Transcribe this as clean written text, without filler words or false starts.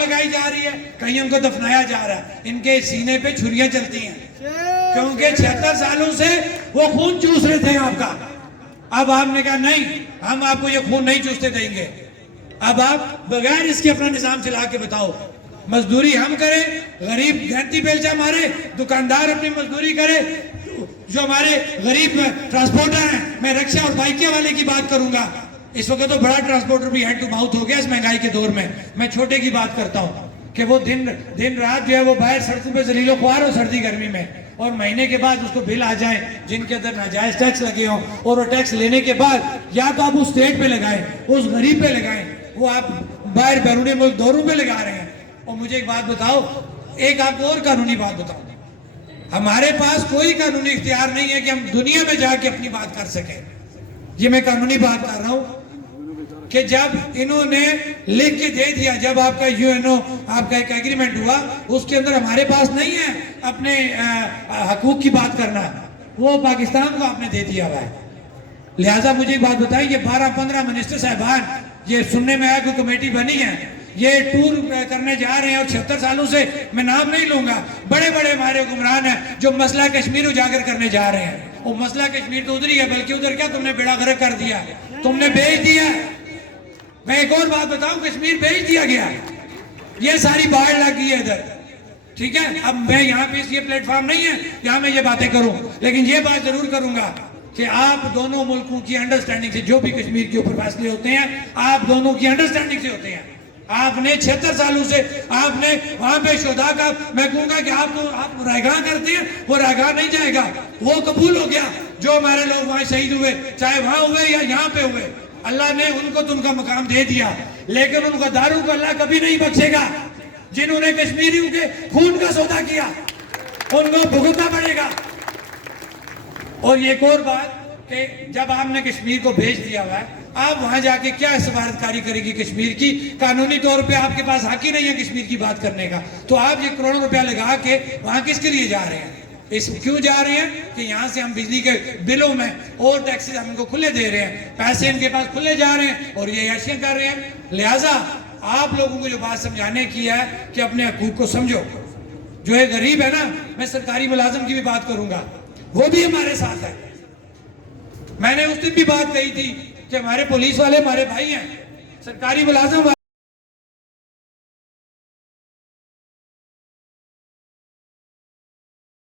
لگائی جا رہی ہے، کہیں ان کو دفنایا جا رہا ہے، ان کے سینے پہ چھریاں چلتی ہیں کیونکہ 76 سالوں سے وہ خون چوس رہے تھے آپ کا۔ اب آپ نے کہا نہیں، ہم آپ کو یہ خون نہیں چوستے دیں گے۔ اب آپ بغیر اس کے اپنا نظام چلا کے بتاؤ، مزدوری ہم کریں، غریب گھنٹی بیلچا مارے، دکاندار اپنی مزدوری کرے، جو ہمارے غریب ٹرانسپورٹر ہیں، میں رکشہ اور بائکیں والے کی بات کروں گا، اس وقت تو بڑا ٹرانسپورٹر بھی ہینڈ ٹو ماؤتھ ہو گیا اس مہنگائی کے دور میں چھوٹے کی بات کرتا ہوں کہ وہ دن رات جو ہے وہ باہر سڑکوں پہ ذلیل و خوار ہو سردی گرمی میں، اور مہینے کے بعد اس کو بل آ جائیں جن کے اندر ناجائز ٹیکس لگے ہوں، اور وہ ٹیکس لینے کے بعد یا تو آپ اس اسٹیٹ پہ لگائیں، اس غریب پہ لگائیں، وہ آپ باہر بیرونی ملک دوروں پہ لگا رہے ہیں۔ اور مجھے ایک بات بتاؤ، ایک آپ کو اور قانونی بات بتاؤں، ہمارے پاس کوئی قانونی اختیار نہیں ہے کہ ہم دنیا میں جا کے اپنی بات کر سکیں۔ یہ میں قانونی بات کر رہا ہوں کہ جب انہوں نے لکھ کے دے دیا، جب آپ کا UNO آپ کا ایک ایگریمنٹ ہوا، اس کے اندر ہمارے پاس نہیں ہے اپنے حقوق کی بات کرنا، وہ پاکستان کو آپ نے دے دیا ہوا ہے۔ لہٰذا مجھے ایک بات بتائیں، یہ 12-15 منسٹر صاحبان، یہ سننے میں آیا کوئی کمیٹی بنی ہے، یہ ٹور کرنے جا رہے ہیں، اور 76 سالوں سے میں نام نہیں لوں گا، بڑے بڑے ہمارے حکمران ہیں جو مسئلہ کشمیر اجاگر کرنے جا رہے ہیں۔ وہ مسئلہ کشمیر تو ادھر ہی ہے، بلکہ ادھر کیا تم نے بیڑا غرق کر دیا، تم نے بھیج دیا۔ میں ایک اور بات بتاؤں، کشمیر بھیج دیا گیا، یہ ساری باڑ لگ گئی ہے ادھر، ٹھیک ہے؟ اب میں یہاں پہ یہ پلیٹ فارم نہیں ہے یہاں میں یہ باتیں کروں، لیکن یہ بات ضرور کروں گا کہ آپ دونوں ملکوں کی انڈرسٹینڈنگ سے جو بھی کشمیر کے اوپر فیصلے ہوتے ہیں، آپ دونوں کی انڈرسٹینڈنگ سے ہوتے ہیں۔ آپ نے 76 سالوں سے آپ نے وہاں پہ شہداء کا، میں کہوں گا کہ آپ رائیگاہ کرتے ہیں، وہ رائیگاہ نہیں جائے گا، وہ قبول ہو گیا جو ہمارے لوگ وہاں شہید ہوئے، چاہے وہاں ہوئے یا یہاں پہ ہوئے، اللہ نے ان کو تو ان کا مقام دے دیا، لیکن ان کو داروں کو اللہ کبھی نہیں بخشے گا۔ جنہوں نے کشمیریوں کے خون کا سودا کیا ان کو بھگتنا پڑے گا۔ اور یہ ایک اور بات کہ جب آپ نے کشمیر کو بھیج دیا ہوا ہے، آپ وہاں جا کے کیا سفارتکاری کرے گی کشمیر کی؟ قانونی طور پہ آپ کے پاس حق ہی نہیں ہے کشمیر کی بات کرنے کا، تو آپ یہ کروڑوں روپیہ لگا کے وہاں کس کے لیے جا رہے ہیں؟ کیوں جا رہے ہیں کہ یہاں سے ہم بجلی کے بلوں میں اور ٹیکسز ہم ان کو کھلے دے رہے ہیں، پیسے ان کے پاس کھلے جا رہے ہیں اور یہ عیاشیاں کر رہے ہیں۔ لہٰذا آپ لوگوں کو جو بات سمجھانے کی ہے کہ اپنے حقوق کو سمجھو۔ جو ایک غریب ہے نا، میں سرکاری ملازم کی بھی بات کروں گا، وہ بھی ہمارے ساتھ ہے۔ میں نے اس دن بھی بات کہی تھی کہ ہمارے پولیس والے ہمارے بھائی ہیں، سرکاری ملازم